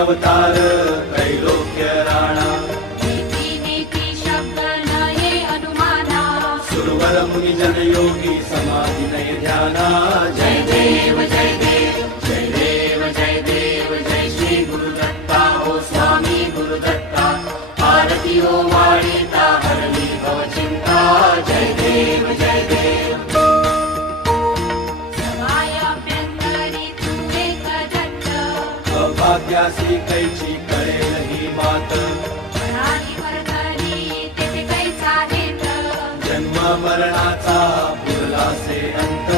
अवतार त्रैलोक्य राणा नीती नीती शब्द नये अनुमाना सुरवर मुनि जन योगी समाधि नय ध्याना जय देव जय देव जय देव जय देव जय श्री गुरुदत्ता ओ स्वामी गुरुदत्ता आरती ओ वाळीता हरली भव चिंता जय देव जय देव सभायाभ्यंतरी तू एक दत्त अभाग्यासी कैची कळेल ही बात प्राणी वर्तनी तेथे कैचा हेत जन्म मरणाचा पुरलासे अंत